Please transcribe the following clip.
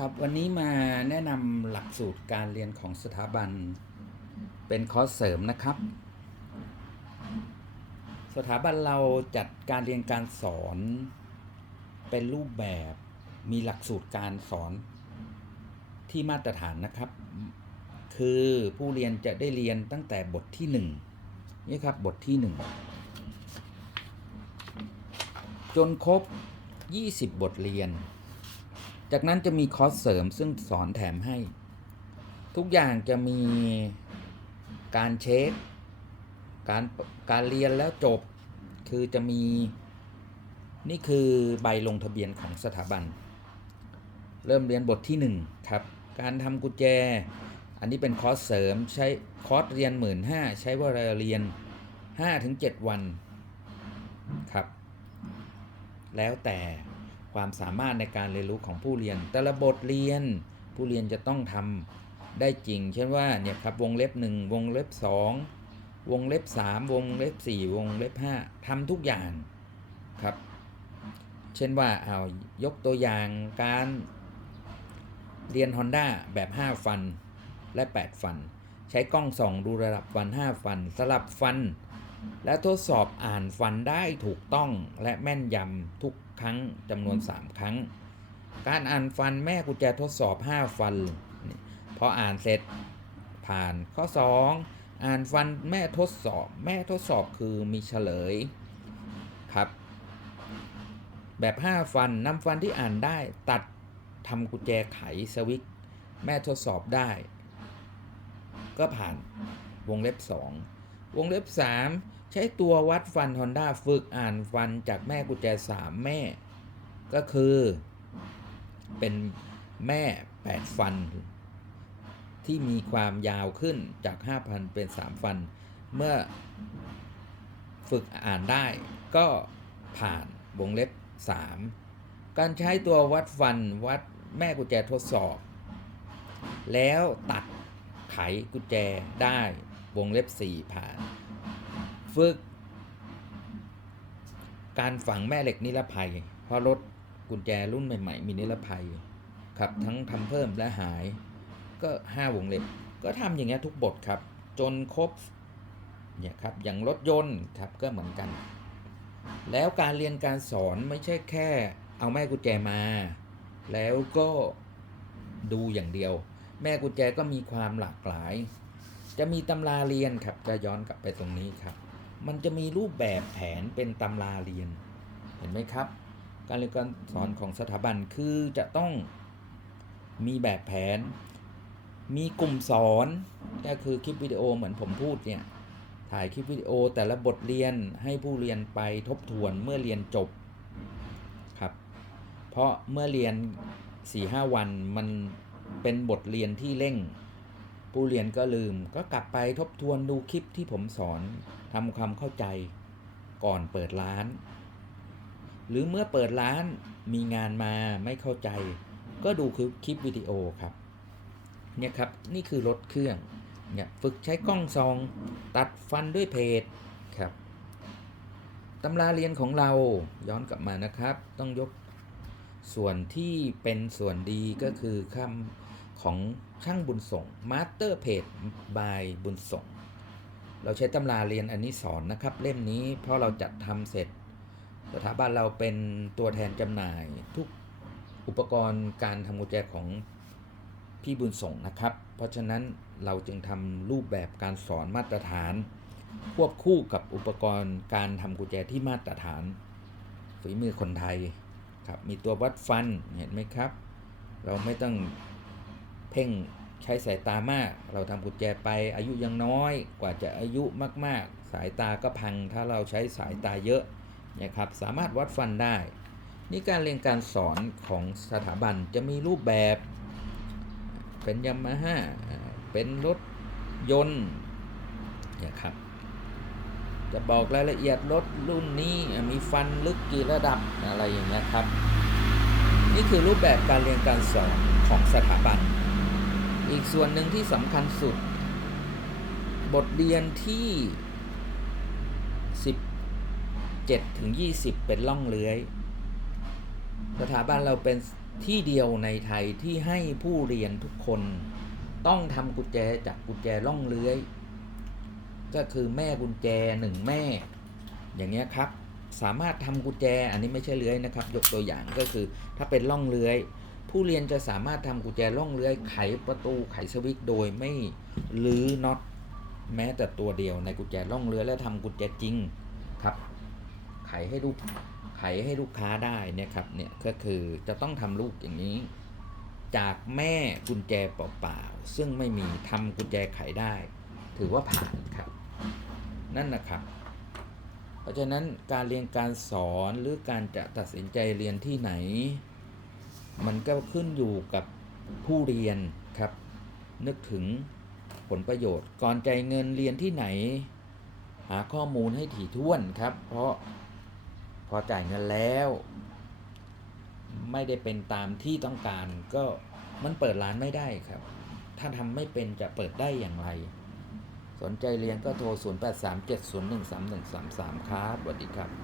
ครับวันนี้มาแนะนำหลักสูตรการเรียนของสถาบัน เป็นคอร์สเสริมนะครับ สถาบันเราจัดการเรียนการสอน เป็นรูปแบบมีหลักสูตรการสอนที่มาตรฐานนะครับ คือผู้เรียนจะได้เรียนตั้งแต่บทที่หนึ่งนี่ครับบทที่หนึ่งจนครบ 20 บทเรียน จากนั้นจะมีคอร์สเสริมซึ่งสอนแถมให้ ทุกอย่างจะมีการเช็ค การการเรียนแล้วจบ คือจะมีนี่คือใบลงทะเบียนของสถาบัน เริ่มเรียนบทที่ 1 ครับ การทำกุญแจ อันนี้เป็นคอร์สเสริมใช้คอร์สเรียน 1 5ื่นใช้เวลาเรียน 5-7 วันครับ แล้วแต่ ความสามารถในการเรียนรู้ของผู้เรียน แต่ละบทเรียนผู้เรียนจะต้องทำได้จริง เช่นว่าเนี่ยครับวงเล็บ 1 วงเล็บ 2 วงเล็บ 3 วงเล็บ 4 วงเล็บ 5ทำทุกอย่างครับ เช่นว่าเอายกตัวอย่างการเรียน Honda แบบ 5 ฟันและ 8 ฟัน ใช้กล้องส่องดูระดับฟัน 5 ฟัน สลับฟัน และทดสอบอ่านฟันได้ถูกต้องและแม่นยำทุกครั้งจำนวน 3 ครั้ง การอ่านฟันแม่กุญแจทดสอบ 5 ฟันนี่พออ่านเสร็จผ่านข้อ 2 อ่านฟันแม่ทดสอบ แม่ทดสอบคือมีเฉลยครับ แบบ 5 ฟันนำฟันที่อ่านได้ตัดทำกุญแจไขสวิตช์แม่ทดสอบได้ ก็ผ่านวงเล็บ 2 วงเล็บ 3 ใช้ตัววัดฟัน Honda ฝึกอ่านฟันจากแม่กุญแจ 3 แม่ ก็คือ เป็นแม่ 8 ฟัน ที่มีความยาวขึ้นจาก 5,000 เป็น 3 ฟัน เมื่อฝึกอ่านได้ก็ผ่านวงเล็บ 3 การใช้ตัววัดฟันวัดแม่กุญแจทดสอบ แล้วตัดไขกุญแจได้ วงเล็บ 4 ผ่าน ฝึก การฝังแม่เหล็กนิรภัย เพราะรถกุญแจรุ่นใหม่ ๆ มีนิรภัยครับทั้งทำเพิ่มและหายก็ 5 วงเล็บ ก็ทำอย่างเงี้ยทุกบทครับ จนครบเนี่ยครับอย่างรถยนต์ครับก็เหมือนกัน แล้วการเรียนการสอนไม่ใช่แค่เอาแม่กุญแจมา แล้วก็ดูอย่างเดียว แม่กุญแจก็มีความหลากหลาย จะมีตำราเรียนครับจะย้อนกลับไปตรงนี้ครับ มันจะมีรูปแบบแผนเป็นตำราเรียน เห็นไหมครับ การเรียนการสอนของสถาบันคือจะต้องมีแบบแผน มีกลุ่มสอนก็คือคลิปวิดีโอเหมือนผมพูดเนี่ยถ่ายคลิปวิดีโอแต่ละบทเรียนให้ผู้เรียนไปทบทวนเมื่อเรียนจบครับ เพราะเมื่อเรียน4-5วันมันเป็นบทเรียนที่เร่ง ผู้เรียนก็ลืมก็กลับไปทบทวนดูคลิปที่ผมสอนทำความเข้าใจก่อนเปิดร้าน หรือเมื่อเปิดร้านมีงานมาไม่เข้าใจ ก็ดูคลิปคลิปวิดีโอครับเนี่ยครับนี่คือรถเครื่องเนี่ยฝึกใช้กล้องซอง ตัดฟันด้วยเพจครับตำราเรียนของเราย้อนกลับมานะครับ ต้องยกส่วนที่เป็นส่วนดีก็คือคำ ของช่างบุญส่ง Master Page by บุญส่ง เราใช้ตำราเรียนอันนี้สอนนะครับ เล่มนี้เพราะเราจัดทำเสร็จ สถาบันเราเป็นตัวแทนจำหน่ายทุกอุปกรณ์การทำกุญแจของพี่บุญส่งนะครับ เพราะฉะนั้นเราจึงทำรูปแบบการสอนมาตรฐาน ควบคู่กับอุปกรณ์การทำกุญแจที่มาตรฐานฝีมือคนไทยครับมีตัววัดฟันเห็นไหมครับ เราไม่ต้อง เพ่งใช้สายตามาก เราทำกุญแจไปอายุยังน้อยกว่าจะอายุมากๆ สายตาก็พังถ้าเราใช้สายตาเยอะนะครับสามารถวัดฟันได้ นี่การเรียนการสอนของสถาบันจะมีรูปแบบ เป็นยามาฮ่าเป็นรถยนต์เนี่ยครับจะบอกรายละเอียดรถรุ่นนี้มีฟันลึกกี่ระดับอะไรอย่างเงี้ยครับ นี่คือรูปแบบการเรียนการสอนของสถาบัน อีกส่วนหนึ่งที่สำคัญสุด บทเรียนที่ 17ถึง20 เป็นล่องเลื้อย สถาบันเราเป็นที่เดียวในไทยที่ให้ผู้เรียนทุกคน ต้องทำกุญแจจับกุญแจล่องเลื้อย ก็คือแม่กุญแจหนึ่งแม่ อย่างเงี้ยครับ สามารถทำกุญแจอันนี้ไม่ใช่เลื้อยนะครับ ยกตัวอย่างก็คือถ้าเป็นล่องเลื้อย ผู้เรียนจะสามารถทำกุญแจล่องเลื้อยไขประตูไขสวิตช์โดยไม่ลื้อน็อตแม้แต่ตัวเดียวในกุญแจล่องเลื้อยและทำกุญแจจริงครับ ไขให้ลูกไขให้ลูกค้าได้นี่ครับเนี่ยก็คือจะต้องทำลูกอย่างนี้ จากแม่กุญแจเปล่าๆซึ่งไม่มีทำกุญแจไขได้ ถือว่าผ่านครับ นั่นนะครับ เพราะฉะนั้นการเรียนการสอนหรือการจะตัดสินใจเรียนที่ไหน มันก็ขึ้นอยู่กับผู้เรียนครับ นึกถึงผลประโยชน์ ก่อนใจายเงินเรียนที่ไหน หาข้อมูลให้ถี่ถ้วนครับ เพราะพอจ่ายเงินแล้ว ไม่ได้เป็นตามที่ต้องการก็มันเปิดร้านไม่ได้ครับ ถ้าทำไม่เป็นจะเปิดได้อย่างไร สนใจเรียนก็โทร 0837013133 ครับสวัสดีครับ